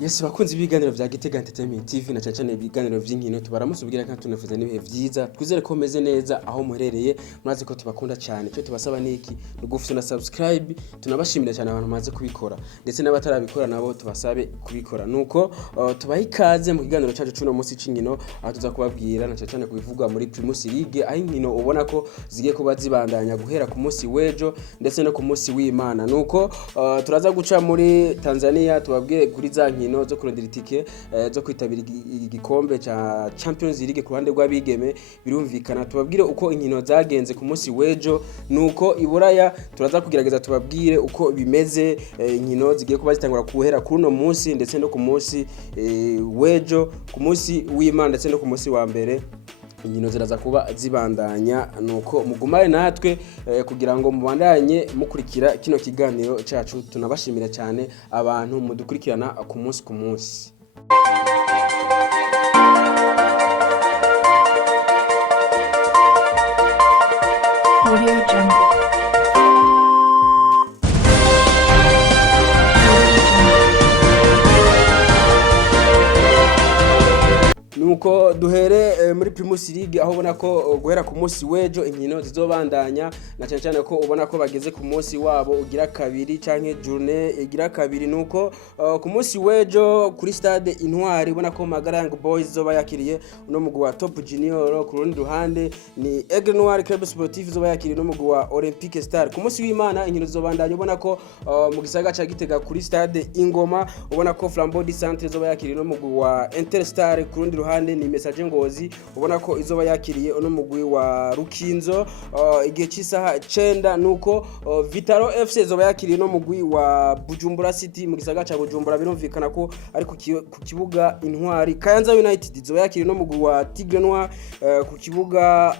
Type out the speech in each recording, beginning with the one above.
Yes, bakunzi ibiganiro vya Gitega Entertainment TV na cyane ibiganiro vy'inkino tubaramusubwira kandi tunafuza n'ibihe vyiza twizere ko meze neza aho muherereye murazi ko tubakunda cyane cyo tubasaba niki nugufuza na subscribe tunabashimira cyane abantu maze kubikora ndetse n'abatarabikora nabo tubasabe kubikora nuko tubaha ikaze mu kiganiro cyacu cuno munsi c'inkino aho tuza kubabwira na cyane kubivugwa muri Primus League aho inkino ubona ko zigiye kuba zibandanya guhera ku munsi wejo ndetse no ku munsi w'Imana nuko turaza guca muri Tanzania tubabwiye kuri za nkino zo kurondera itike zo kwitabira igikombe cha Champions League ku ruhande rw'abigeme birumvikana tubabwire uko inkino zagenze ku munsi wejo nuko iburaya turaza kugerageza tubabwire uko bimeze inkino zigiye kuba zitangura kuhera kuri no munsi ndetse no ku munsi wejo ku munsi w'Imana ndetse no ku munsi wa mbere inkino ziraza kuba zibandanya nuko mugumane natwe kugira ngo mubandanye mukurikira kino kiganiro cyacu tunabashimira cyane abantu mudukurikirana ku munsi ku munsi. Audio Jungle. Nuko duhere muri Primus League aho ubona ko guhera ku munsi wejo inkino zizobandanya na cyane ko ubona ko bageze ku munsi wabo ugira kabiri canke journée igira kabiri nuko ku munsi wejo kuri stade Intwari ubona ko Magarang Boys zoba yakiriye no mugwi wa Top Junior ku rundi ruhande ni Aigle Noir Club Sportif zoba yakiriye no mugwi wa Olympique Star ku munsi w'Imana inkino zizobandanya ubona ko mu gisaga ca Gitega kuri stade Ingoma ubona ko Flambeau du Centre zoba yakiriye no mugwi wa Interstar ku rundi ruhande ni Message Ngozi ubona ko izoba yakiriye ono mugwi wa Rukinzo igihe cy'isaha 9 nuko Vitaro FC zoba yakiriye no mugwi wa Bujumbura City mu gisaga ca Bujumbura birumvikana ko ari ku kibuga Intwari Kayanza United zoba yakiriye no mugwi wa Tigre Noir ku kibuga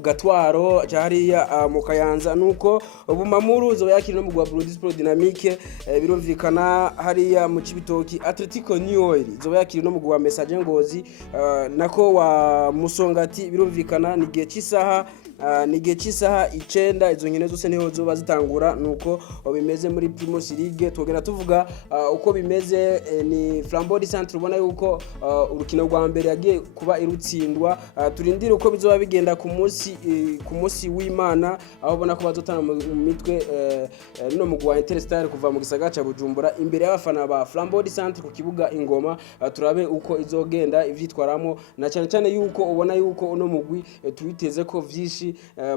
Gatwaro cyariya mu Kayanza nuko Bumamuru zoba yakiriye no mugwi wa Burundi Sport Dynamique birumvikana hariya mu Cibitoki Atletico New Oil zoba yakiriye no mugwi wa Message Ngozi nako wa Musongati birumvikana ni gihe cy'isaha 9 izo nkino zose niho zoba zitangura nuko bimeze muri Primus League tugera tuvuga uko bimeze ni Flambeau du Centre ubona yuko urukino rwa mbere yagiye kuba irutsindwa turindire uko bizoba bigenda ku munsi w'Imana aho ubona ko bazotana mu mitwe no mugwi wa Interstar kuva mu gisaga ca Bujumbura imbere y'abafana ba Flambeau du Centre ku kibuga Ingoma turabe uko izogenda ivyitwaramo na cyane yuko ubona yuko uno mugwi tuwiteze ko vyishi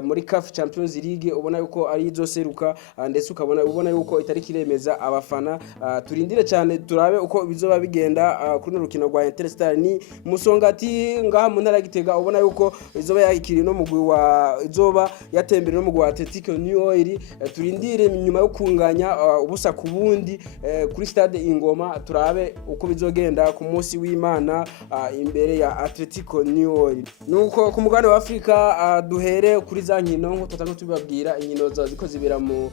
muri CAF Champions League ubona yuko ari izoseruka ndetse ubona yuko itari kiremeza abafana turindire cyane turabe uko bizoba bigenda kuri rukino rwa Interstar ni Musongati ngaha mu ntara Gitega ubona yuko izoba yakiriye no mugwi wa izoba yatembere no mugwi wa Atletico New Oil turindire nyuma yo kunganya ubusa ku bundi kuri stade Ingoma turabe uko bizogenda ku munsi w'Imana imbere ya Atletico New Oil nuko ku mugabane wa Afrika duhere kuri za nkino nko tutanga tubabwira inkino ziko zibera mu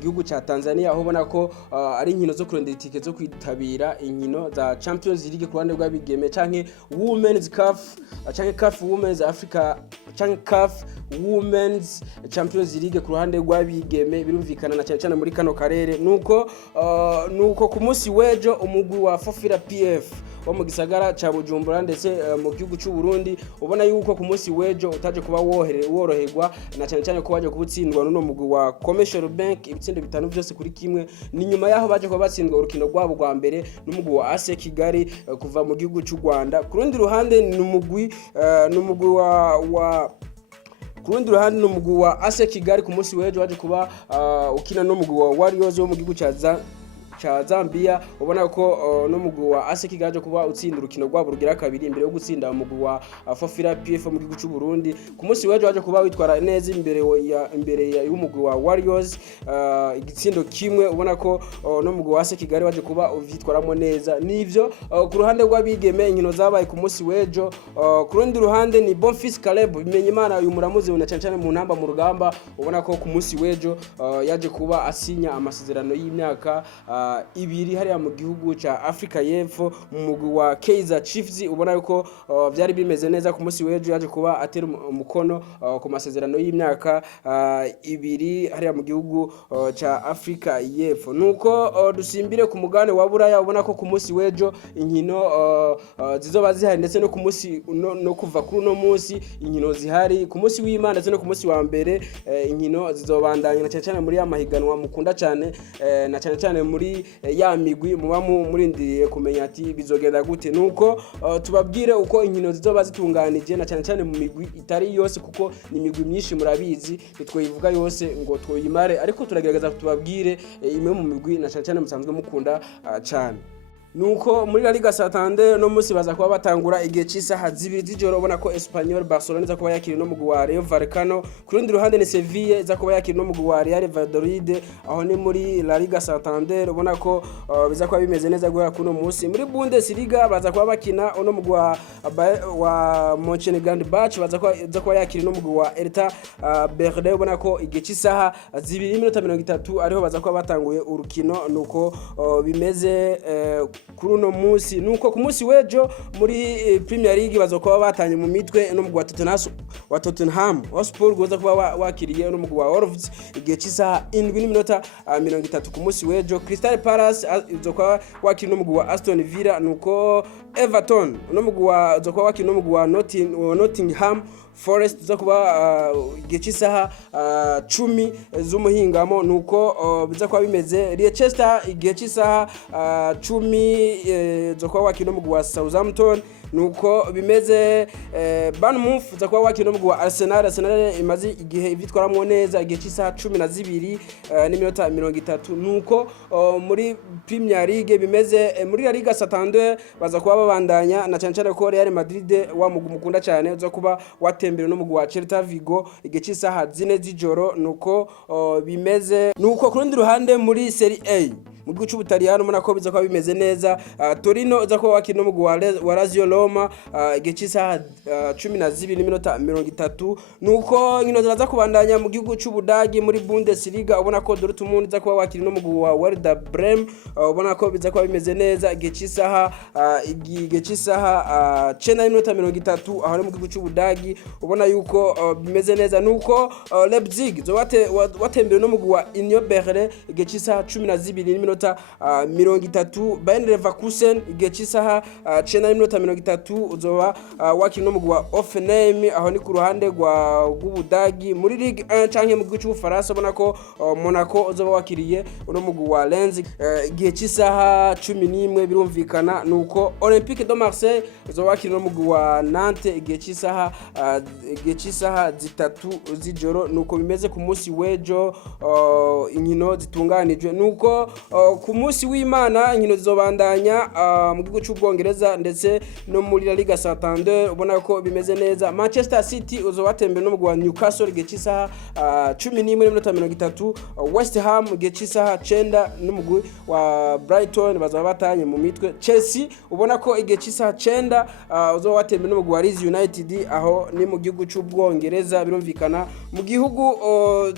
gihugu cha Tanzania aho ubona ko ari inkino zo kurondera itike zo kwitabira inkino za Champions League ku ruhande rw'abigeme canke Women's CAF canke CAF Women's Africa canke CAF Women's Champions League ku ruhande rw'abigeme birumvikana na cyane muri kano karere nuko ku munsi wejo umugwi wa Fofira PF wo mu gisagara ca Bujumbura ndetse mu gihugu cy'u Burundi ubona yuko ku munsi wejo utaje kuba woroherwa na cyane ko baje kubutsindwa no mugwi wa Commercial Bank ibitsindo bitanu byose kuri kimwe ni nyuma yaho baje kuba batsindwa urukino rwabo rwa mbere n'umugwi wa AS Kigali kuva mu gihugu cy'u Rwanda ku rundi ruhande n'umugwi wa kurundi ruhande n'umugwi wa AS Kigali ku munsi wejo waje kuba ukina n'umugwi wa Warriors wo mu gihugu cha Zambia ubona ko no mugwi wa AS Kigali kuba utsinda urukino rwabo rugira kabiri imbere yo gutsinda umugwi wa Fofira PF mu gihugu cy'u Burundi ku munsi wejo waje kuba witwara neza imbere y'umugwi wa Warriors igitsindo kimwe ubona ko no mugwi wa AS Kigali waje kuba uvyitwaramo neza nivyo ku ruhande rw'abigeme inkino zabaye ku munsi wejo ku rundi ruhande ni Bonfils Caleb bimenye Imana uyu muramuzi na cyane mu ntamba mu rugamba ubona ko ku munsi wejo yaje kuba asinya amasezerano y'imyaka ibiri hariya mu gihugu ca Afrika y'Epfo mu mugwi wa Kaizer Chiefs. Ubona yuko byari bimeze neza ku munsi w'ejo, yaje kuba atera umukono ku masezerano y'imyaka ibiri hariya mu gihugu ca Afrika y'Epfo. Nuko dusimbire ku mugane wa Buraya, ubona ko ku munsi w'ejo inkino zizoba zihari, ndetse no ku munsi no kuva kuri uno munsi inkino zihari ku munsi w'Imana ndetse no ku munsi wa mbere. Inkino zizobandanya na cyane muri ya mahiganwa mukunda cyane, na cyane muri ya migwi muba murindiriye kumenya ati bizogenda gute. Nuko tubabwire uko inkino zizoba zitunganije na cyane mu migwi itari yose, kuko ni imigwi myinshi murabizi, nitwoyivuga yose ngo twoyimare, ariko turagerageza tubabwire imwe mu migwi na cyane musanzwe mukunda cyane. Nuko muri La Liga Santander no musi baza kuba batangura igihe cy'isaha 2 z'ijoro. Ubona ko Espanyol Barcelona iza kuba yakiri no mugwi wa Rayo Vallecano, ku rundi ruhande ni Sevilla iza kuba yakiri no mugwi wa Real Valladolid. Aho ni muri La Liga Santander, ubona ko biza kuba bimeze neza guhera kuno musi. Muri Bundesliga baza kuba bakina no mugwi wa Mönchengladbach, baza kuba yakiri no mugwi wa Hertha Berlin. Ubona ko igihe cy'isaha 2:30 ariho baza kuba batanguye urukino. Nuko bimeze kuri uno munsi. Nuko ku munsi w'ejo muri Premier League bazokuba batanye mu mitwe no mugwi wa Tottenham Hotspur goza kuba wakiriye no mugwi wa Wolves igihe cy'isaha 7:30 ku munsi w'ejo. Crystal Palace izokuba wakiriye no mugwi wa Aston Villa. Nuko Everton no mugwi wa izokuba wakiriye no mugwi wa Nottingham Forest zo kuba igihe cy'isaha 10 z'umuhingamo. Nuko biza kuba bimeze Leicester igihe cy'isaha 10 zo kuba wakino mugwi wa Southampton. Nuko bimeze Bournemouth zo kuba wakino mugwi wa Arsenal imaze igihe ivyitwaramwo neza igihe cy'isaha 12:30. Nuko muri Premier League bimeze muri La Liga Santander baza kuba babandanya na cyane ko Real Madrid wa mugwi mukunda cyane zo kuba watembere no mugwi wa Celta Vigo igihe cy'isaha 4 z'ijoro. Nuko bimeze. Nuko ku rundi ruhande muri Serie A mu gihugu cy'Ubutaliyano ubona ko biza kuba bimeze neza. Torino iza kuba wakina no mugwi wa Lazio Roma igihe cy'isaha 12:30. Nuko inkino ziraza kubandanya mu gihugu cy'Ubudagi muri Bundesliga. Ubona ko Dortmund iza kuba wakina no mugwi wa Werder Bremen. Ubona ko biza kuba bimeze neza igihe cy'isaha 9:30 aho mu gihugu cy'Ubudagi. Ubona yuko bimeze neza. Nuko Leipzig zo watembere no mugwi wa Union Berlin igihe cy'isaha 12:30. Bayern Leverkusen igihe cy'isaha 9:30 uzoba wakina no mugwi wa Hoffenheim. Aho ni ku ruhande rw'Ubudagi. Muri Ligue 1 canke mu gihugu cy'Ubufaransa ubona ko Monaco uzoba wakiriye no mugwi wa Lens igihe cy'isaha 11 birumvikana. Nuko Olympique de Marseille uzoba wakina no mugwi wa Nantes igihe cy'isaha 3 z'ijoro. Nuko bimeze ku munsi w'ejo inkino zitunganijwe. Nuko ku munsi w'Imana inkino zizobandanya mu gihugu cy'Ubwongereza ndetse no muri La Liga Santander. Ubona ko bimeze neza. Manchester City uzoba watembere no mugwi wa Newcastle igihe cy'isaha 11:30. West Ham igihe cy'isaha 9 no mugwi wa Brighton bazaba batanye mu mitwe. Chelsea ubona ko igihe cy'isaha 9 uzoba watembere no mugwi wa Leeds United. Aho ni mu gihugu cy'Ubwongereza birumvikana. Mu gihugu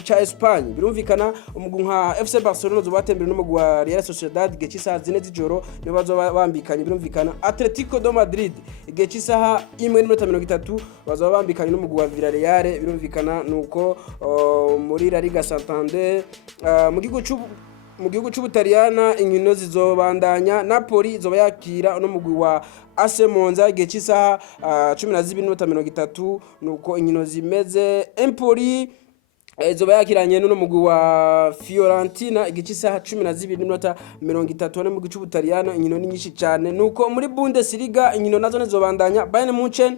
ca Espagne birumvikana umugwi nka FC Barcelona uzoba watembere no mugwi wa Real Sociedad igihe cy'isaha 4 z'ijoro nibo bazoba bambikanye birumvikana. Atletico de Madrid igihe cy'isaha 1:30 bazoba bambikanye n'umugwi wa Villarreal birumvikana. Nuko muri La Liga Santander mu gihugu cy'Ubutaliyana inkino zizobandanya. Napoli izoba yakira no mugwi wa AC Monza igihe cy'isaha 12:30. Nuko inkino zimeze. Empoli izoba yakiranye no mugwi wa Fiorentina igihe cy'isaha 12:30 no mu gihugu cy'Ubutaliyano. Inkino ni nyinshi cyane. Nuko muri Bundesliga inkino nazo nezobandanya. Bayern Munchen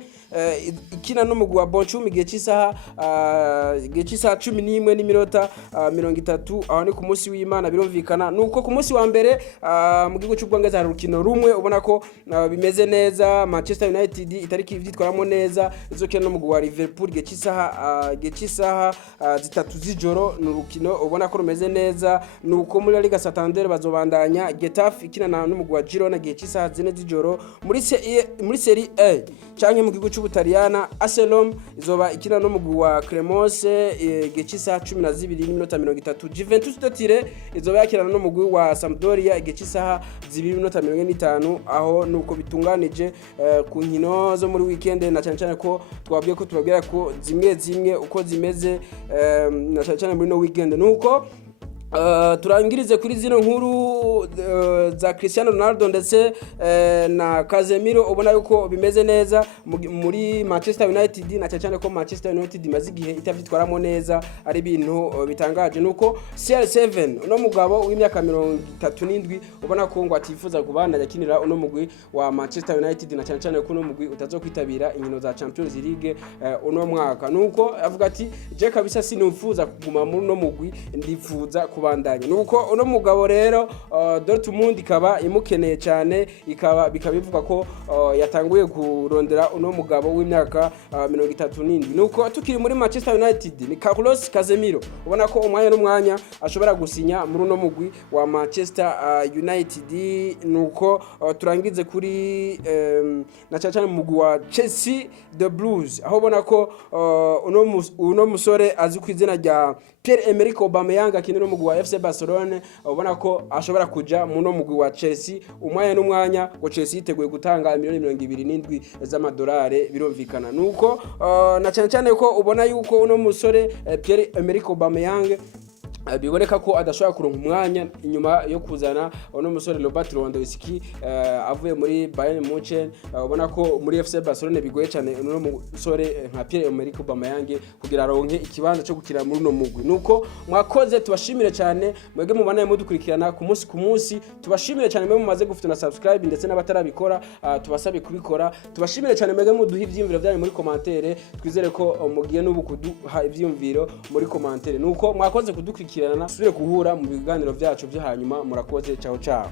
ikina no mugwi wa Bochum igihe cy'isaha 11:30. Aho ni ku munsi w'Imana birumvikana. Nuko ku munsi wa mbere mu gihugu cy'Ubwongereza hari urukino rumwe ubona ko bimeze neza. Manchester United itariki ivyitwaramo neza izokina no mugwi wa Liverpool igihe cy'isaha 3 z'ijoro. N'urukino ubona ko rumeze neza. Nuko muri La Liga Santander bazobandanya. Getafe ikina no mugwi wa Girona igihe cy'isaha 4 z'ijoro. Muri Serie A canke mu gihugu c'Ubutaliyana AC Roma izoba ikina no mugwi wa Cremonese igihe cy'isaha 12:30. Juventus de Turin izoba yakirana no mugwi wa Sampdoria igihe cy'isaha 2:45. Aho nuko bitunganije ku nkino zo muri weekend, na cyane ko twabwiye ko tubabwira ko zimwe uko zimeze na cyane muri no weekend. Nuko turangirize kuri zino nkuru za Cristiano Ronaldo ndetse na Casemiro, ubona yuko bimeze neza muri Manchester United, na cyane ko Manchester United imaze igihe itavyitwaramo neza, ari ibintu bitangaje. Nuko CR7 uno mugabo w'imyaka 37 ubona ko ngo atifuza kubana yakinira uno mugwi wa Manchester United, na cyane ko uno mugwi utazokwitabira inkino za Champions League uno mwaka. Nuko avuga ati je kabisa sinufuza kuguma muri uno mugwi, ndifuza kubandanya. Nuko uno mugabo rero Dortmund ikaba imukeneye cyane, bikabivuga ko yatanguye kurondera uno mugabo w'imyaka 37. Nuko tukiri muri Manchester United ni Carlos Casemiro, ubona ko umwanya n'umwanya ashobora gusinya muri uno mugwi wa Manchester United. Nuko turangize kuri na cyane mu mugwi wa Chelsea the Blues, aho ubona ko uno musore azi ku izina rya Pierre-Emerick Aubameyang akinira umugwi wa FC Barcelona, ubona ko ashobora kuja mu no mugwi wa Chelsea umwanya n'umwanya, ngo Chelsea yiteguye gutanga $27 z'amadolari birumvikana. Nuko na cyane ko ubona yuko uno musore Pierre-Emerick Aubameyang biboneka ko adashobora kuronka umwanya inyuma yo kuzana uno musore Robert Lewandowski avuye muri Bayern Munchen. Ubona ko muri FC Barcelona bigoye cyane uno musore nka Pierre-Emerick Aubameyang kugira aronke ikibanza cyo gukira muri uno mugwi. Nuko mwakoze, tubashimire cyane mwege mubanaye mudukurikirana ku munsi. Tubashimire cyane mwe mumaze gufitana subscribe ndetse n'abatarabikora tubasabe kubikora. Tubashimire cyane mwege muduha ivyimviro byanyu muri commentaire, twizere ko mugiye n'ubu kuduha ivyimviro muri commentaire. Nuko mwakoze kudukurikirana, subire guhura mu biganiro byacu byo hanyuma. Murakoze, ciao ciao.